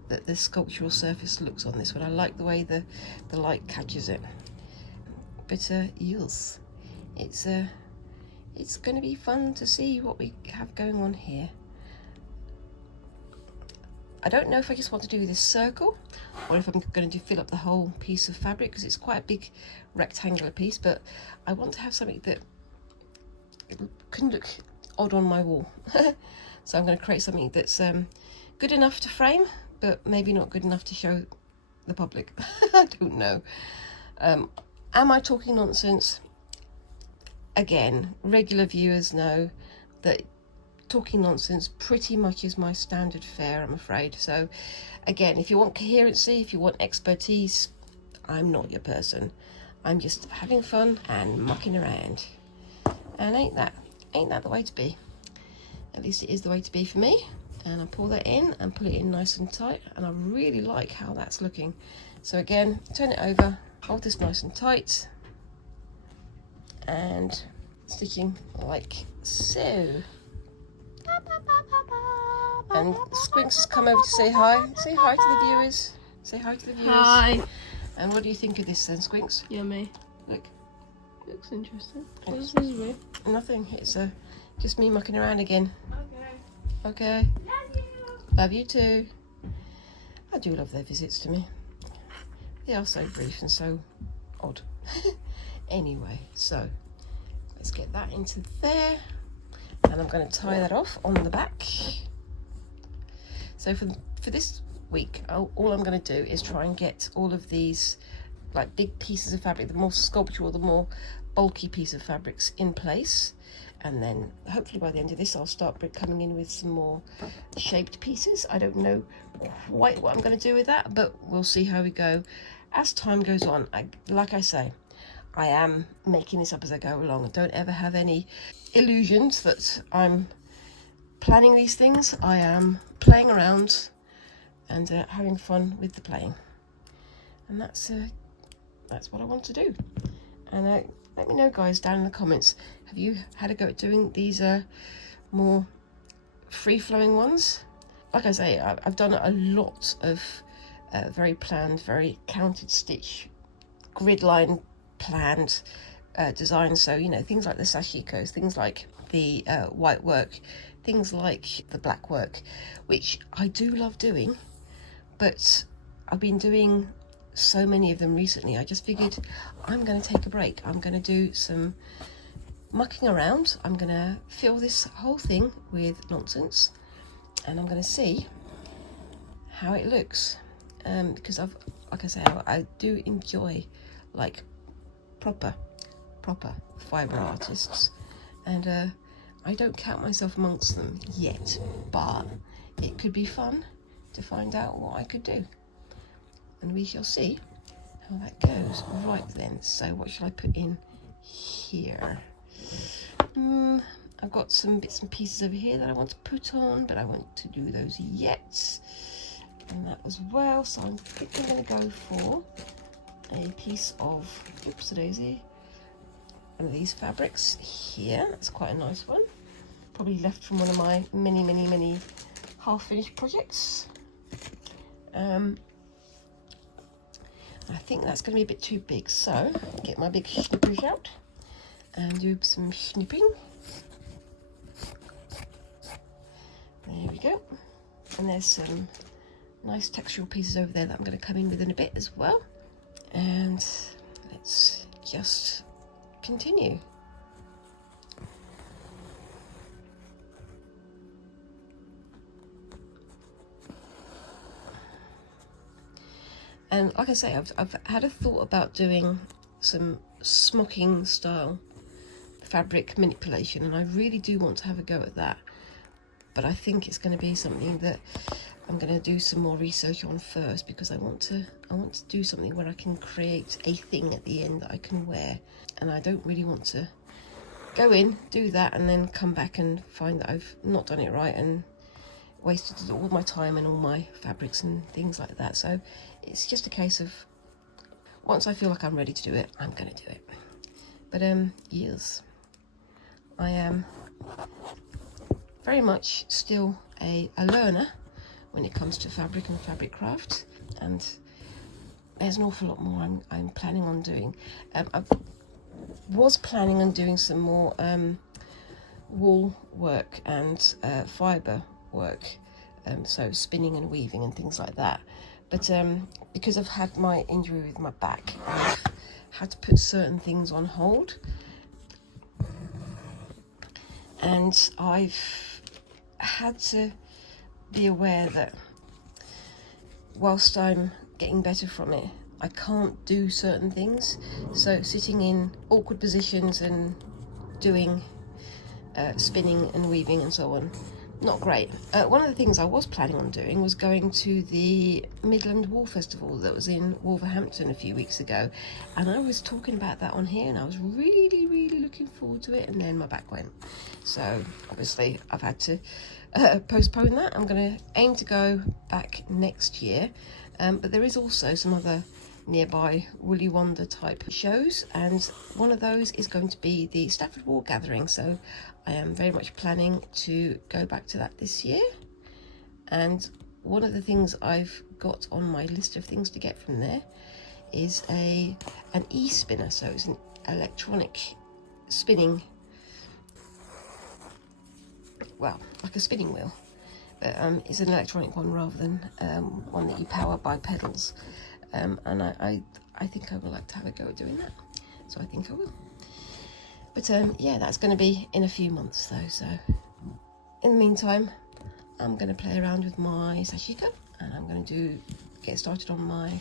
that the sculptural surface looks on this one. I like the way the light catches it. But yes, it's going to be fun to see what we have going on here. I don't know if I just want to do this circle or if I'm going to fill up the whole piece of fabric, because it's quite a big rectangular piece, but I want to have something that can look odd on my wall. So I'm going to create something that's good enough to frame, but maybe not good enough to show the public. I don't know. Am I talking nonsense? Again, regular viewers know that talking nonsense pretty much is my standard fare, I'm afraid. So again, if you want coherency, if you want expertise, I'm not your person. I'm just having fun and mucking around. And ain't that the way to be? At least it is the way to be for me. And I pull that in and pull it in nice and tight, and I really like how that's looking. So again, turn it over, hold this nice and tight, and stitching like so. And Squinks has come over to say hi. Say hi to the viewers. Say hi to the viewers. Hi. And what do you think of this then, Squinks? Yummy. Look. Looks interesting. What is this with? Nothing. It's just me mucking around again. Okay. Okay. Love you. Love you too. I do love their visits to me. They are so brief and so odd. Anyway, so let's get that into there. And I'm going to tie that off on the back. So for this week, all I'm going to do is try and get all of these like big pieces of fabric, the more sculptural, the more bulky piece of fabrics in place. And then hopefully by the end of this, I'll start coming in with some more shaped pieces. I don't know quite what I'm going to do with that, but we'll see how we go as time goes on. Like I say, I am making this up as I go along. I don't ever have any illusions that I'm planning these things. I am playing around and having fun with the playing, and that's what I want to do. And let me know, guys, down in the comments, have you had a go at doing these more free-flowing ones? Like I say, I've done a lot of very planned, very counted stitch, grid line planned designs. So, you know, things like the Sashikos, things like the white work, things like the black work, which I do love doing, but I've been doing so many of them recently. I just figured I'm going to take a break. I'm going to do some mucking around. I'm going to fill this whole thing with nonsense, and I'm going to see how it looks, because like I say, I do enjoy like proper fibre artists, and I don't count myself amongst them yet, but it could be fun to find out what I could do, and we shall see how that goes. Right then, so what shall I put in here? I've got some bits and pieces over here that I want to put on, but I want to do those yet, and that as well. So I'm thinking I'm going to go for a piece of, oops-a-daisy, one of these fabrics here. That's quite a nice one, probably left from one of my many half-finished projects. I think that's going to be a bit too big, so get my big snippers out and do some snipping. There we go. And there's some nice textural pieces over there that I'm going to come in with in a bit as well. And let's just continue. And like I say, I've had a thought about doing some smocking style fabric manipulation, and I really do want to have a go at that. But I think it's going to be something that I'm going to do some more research on first, because I want to do something where I can create a thing at the end that I can wear, and I don't really want to go in, do that, and then come back and find that I've not done it right and wasted all my time and all my fabrics and things like that. So it's just a case of once I feel like I'm ready to do it, I'm going to do it. But yes, I am very much still a learner when it comes to fabric and fabric craft, and there's an awful lot more I'm planning on doing. I was planning on doing some more wool work and fibre work, so spinning and weaving and things like that, but because I've had my injury with my back, I've had to put certain things on hold, and I've had to be aware that whilst I'm getting better from it, I can't do certain things. So sitting in awkward positions and doing spinning and weaving and so on, not great. One of the things I was planning on doing was going to the Midland Wool Festival that was in Wolverhampton a few weeks ago, and I was talking about that on here, and I was really looking forward to it, and then my back went. So obviously I've had to postpone that. I'm going to aim to go back next year, but there is also some other nearby Woolly Wonder type shows, and one of those is going to be the Stafford Wool Gathering, so I am very much planning to go back to that this year. And one of the things I've got on my list of things to get from there is an e-spinner, so it's an electronic spinning, well, like a spinning wheel, but it's an electronic one rather than one that you power by pedals. And I think I would like to have a go at doing that, so I think I will. But yeah, that's going to be in a few months though, so in the meantime I'm going to play around with my Sashiko, and I'm going to get started on my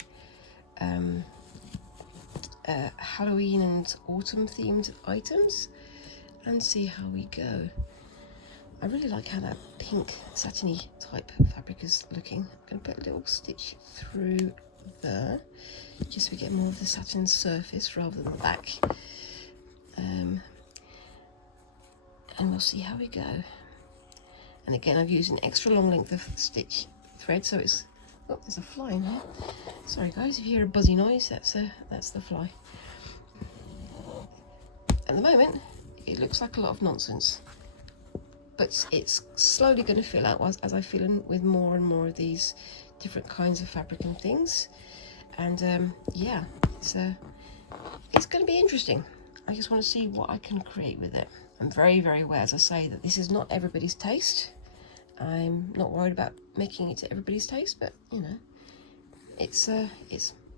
Halloween and autumn themed items and see how we go. I really like how that pink satiny type fabric is looking. I'm going to put a little stitch through there just so we get more of the satin surface rather than the back, and we'll see how we go. And again, I've used an extra long length of stitch thread, so it's, oh, there's a fly in here. Sorry guys, if you hear a buzzy noise, that's the fly. At the moment it looks like a lot of nonsense, but it's slowly going to fill out as I fill in with more and more of these different kinds of fabric and things. And yeah, it's going to be interesting. I just want to see what I can create with it. I'm very aware, as I say, that this is not everybody's taste. I'm not worried about making it to everybody's taste, but you know, it's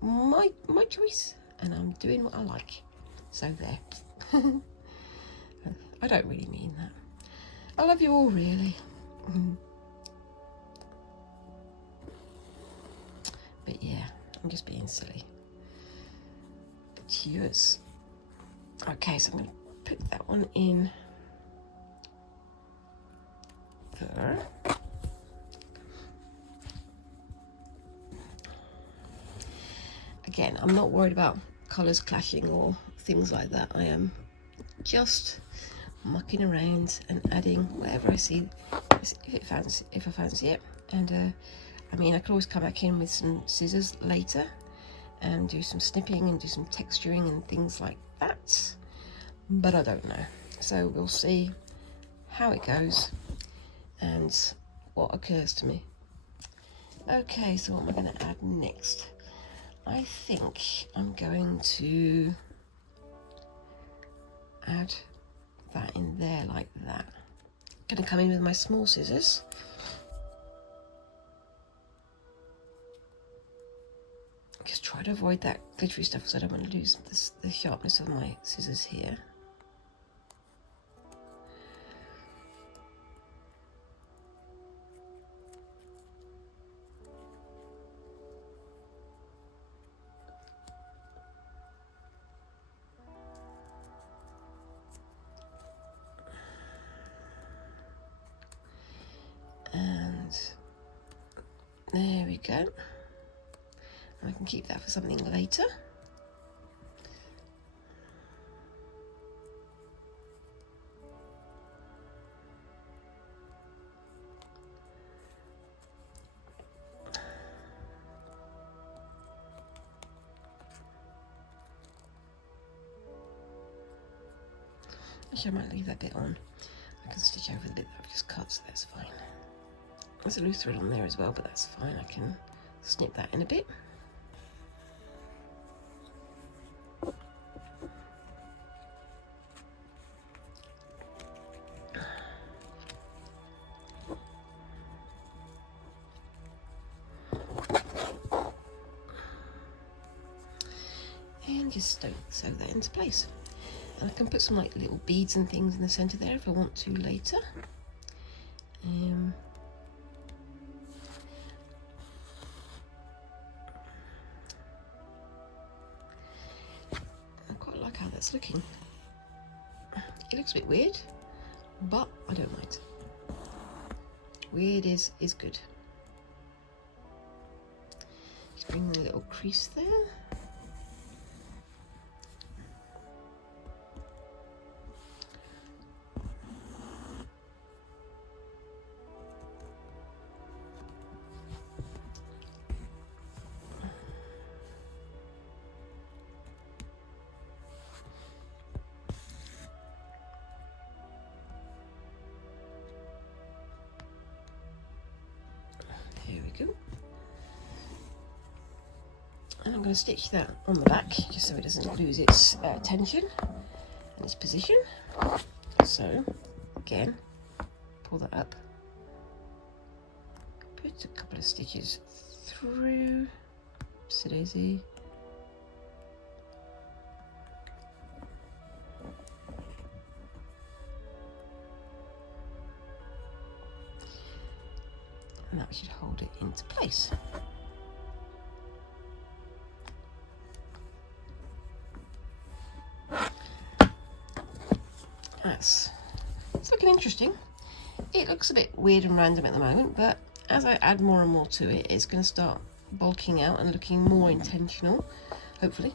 my choice, and I'm doing what I like. So there. I don't really mean that. I love you all, really. But yeah, I'm just being silly. But cheers. Okay, so I'm going to put that one in there. Again, I'm not worried about colours clashing or things like that. I am just mucking around and adding whatever I see, if I fancy it. And I mean, I could always come back in with some scissors later and do some snipping and do some texturing and things like that, but I don't know. So we'll see how it goes and what occurs to me. Okay, so what am I going to add next? I think I'm going to add that in there like that. I'm going to come in with my small scissors. Just try to avoid that glittery stuff because I don't want to lose the sharpness of my scissors here. And there we go. I can keep that for something later. Actually, I might leave that bit on. can stitch over the bit that I've just cut, so that's fine. There's a loose thread on there as well, but that's fine. I can snip that in a bit. And just sew that into place. And I can put some like little beads and things in the centre there if I want to later. I quite like how that's looking. It looks a bit weird, but I don't mind. Weird is good. Just bring a little crease there. There we go. And I'm going to stitch that on the back just so it doesn't lose its tension and its position. So again, pull that up, put a couple of stitches through, oopsie daisy. And that should hold it into place. It's looking interesting. It looks a bit weird and random at the moment, but as I add more and more to it, it's going to start bulking out and looking more intentional, hopefully.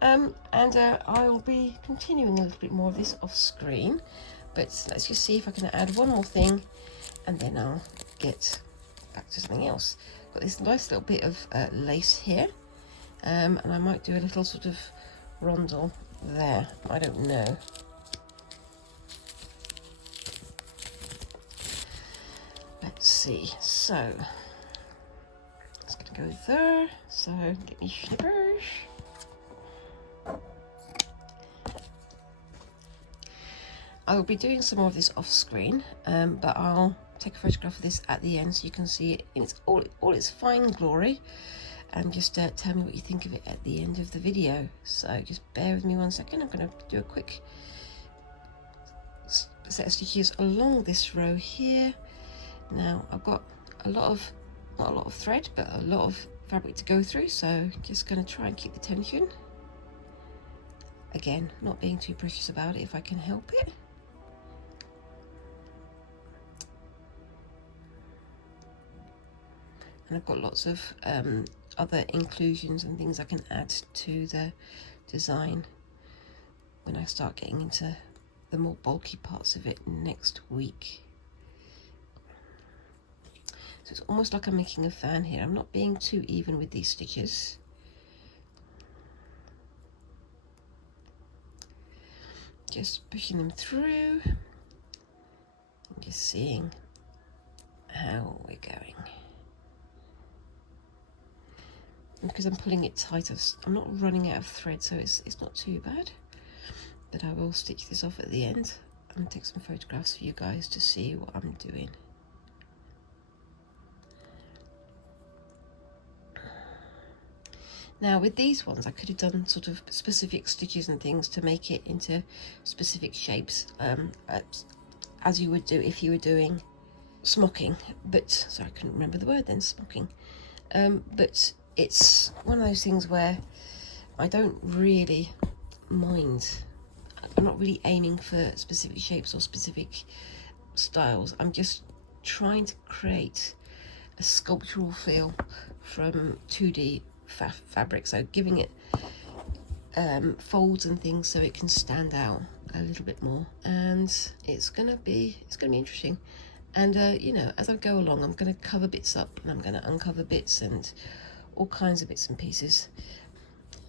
I'll be continuing a little bit more of this off screen, but let's just see if I can add one more thing and then I'll get back to something else. Got this nice little bit of lace here, and I might do a little sort of rondel there. I don't know. Let's see. So it's going to go there. So get me snippers. I will be doing some more of this off screen, but I'll take a photograph of this at the end so you can see it in its all its fine glory, and just tell me what you think of it at the end of the video. So just bear with me 1 second. I'm going to do a quick set of stitches along this row here. Now I've got not a lot of thread, but a lot of fabric to go through, so just going to try and keep the tension. Again, not being too precious about it if I can help it. And I've got lots of other inclusions and things I can add to the design when I start getting into the more bulky parts of it next week. So it's almost like I'm making a fan here. I'm not being too even with these stitches. Just pushing them through and just seeing how we're going. And because I'm pulling it tight, I'm not running out of thread, so it's not too bad. But I will stitch this off at the end and take some photographs for you guys to see what I'm doing. Now with these ones, I could have done sort of specific stitches and things to make it into specific shapes, as you would do if you were doing smocking. But sorry, I couldn't remember the word then, smocking. But it's one of those things where I don't really mind. I'm not really aiming for specific shapes or specific styles. I'm just trying to create a sculptural feel from 2D fabric, so giving it folds and things so it can stand out a little bit more, and it's gonna be interesting. And you know, as I go along, I'm going to cover bits up and I'm going to uncover bits and all kinds of bits and pieces,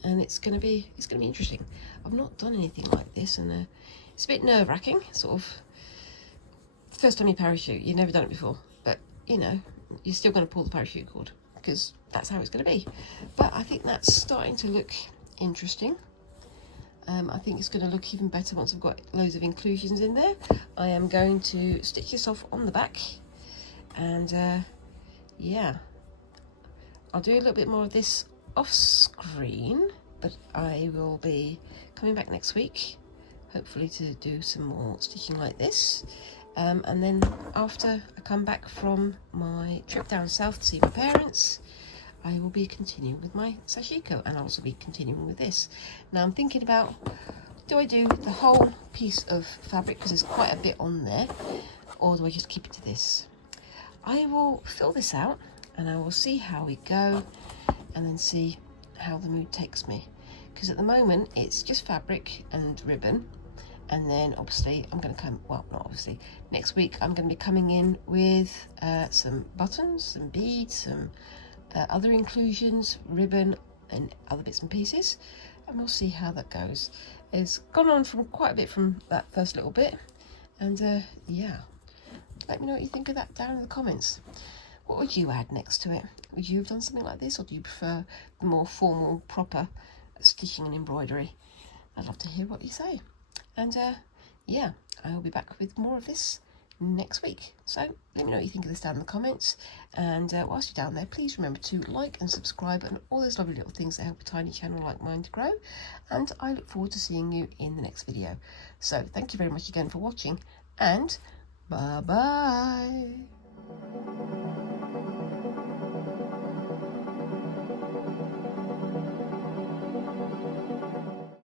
and it's going to be interesting. I've not done anything like this, and it's a bit nerve-wracking, sort of first time you parachute, you've never done it before, but you know, you're still going to pull the parachute cord because that's how it's going to be. But I think that's starting to look interesting. I think it's going to look even better once I've got loads of inclusions in there. I am going to stitch this off on the back, and yeah, I'll do a little bit more of this off screen, but I will be coming back next week, hopefully to do some more stitching like this. And then after I come back from my trip down south to see my parents, I will be continuing with my Sashiko, and I'll also be continuing with this. Now I'm thinking about, do I do the whole piece of fabric, because there's quite a bit on there, or do I just keep it to this? I will fill this out and I will see how we go, and then see how the mood takes me, because at the moment it's just fabric and ribbon. And then obviously I'm going to come, well, not obviously, next week I'm going to be coming in with some buttons, some beads, some other inclusions, ribbon and other bits and pieces, and we'll see how that goes. It's gone on from quite a bit from that first little bit, and yeah, let me know what you think of that down in the comments. What would you add next to it? Would you have done something like this, or do you prefer the more formal, proper stitching and embroidery? I'd love to hear what you say. And yeah, I will be back with more of this next week. So let me know what you think of this down in the comments. And whilst you're down there, please remember to like and subscribe and all those lovely little things that help a tiny channel like mine to grow. And I look forward to seeing you in the next video. So thank you very much again for watching, and bye bye.